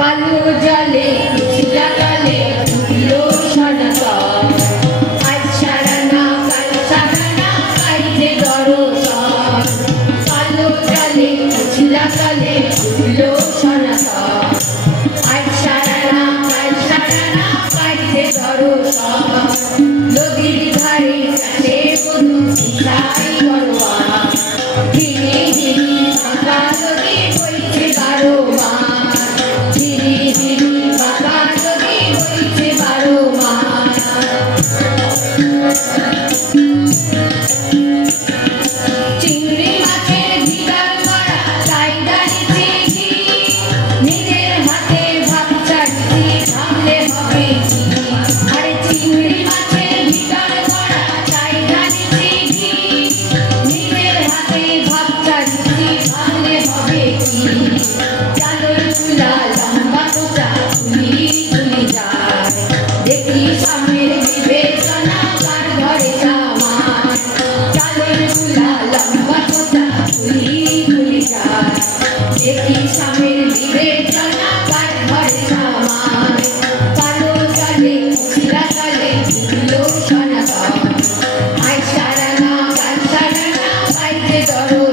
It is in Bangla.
কালো জলে লাগালে ফুলো সাদা আজ সারানা কাল সারানা কাইতে দরকার কালো জলে লাগালে ফুলো সাদা আজ সারানা কাল সারানা কাইতে দরকার নদীর ধারে কাছে বধূ তাই গরবা ধীরে ধীরে ফাঁকা নদী বইছে বারো মাস ধীরে ধীরে ফাঁকা নদী বইছে বারো মাস চিংড়ি মাছের ভিড়ার মারা তাই দাঁড়িয়েছে ঘি নিজের হাতে ভাব চাইছি থামলে হবে আরে চিংড়ি মাছের ভিড়ার মারা তাই দাঁড়িয়েছে ঘি নিজের হাতে ভাব চাইছি থামলে হবে কি চাদর চুলা লম্বা কোচা তুলি তুলি যায় দেখি স্বামীর বিবেচনা কার ঘরে সামান চাদর চুলা লম্বা কোচা তুলি তুলি যায় দেখি স্বামীর বিবেচনা কার ঘরে সামান কালো জলে লাগালে ফুলো সাদা আজ সারানা কাল সারানা পাইতে দরকার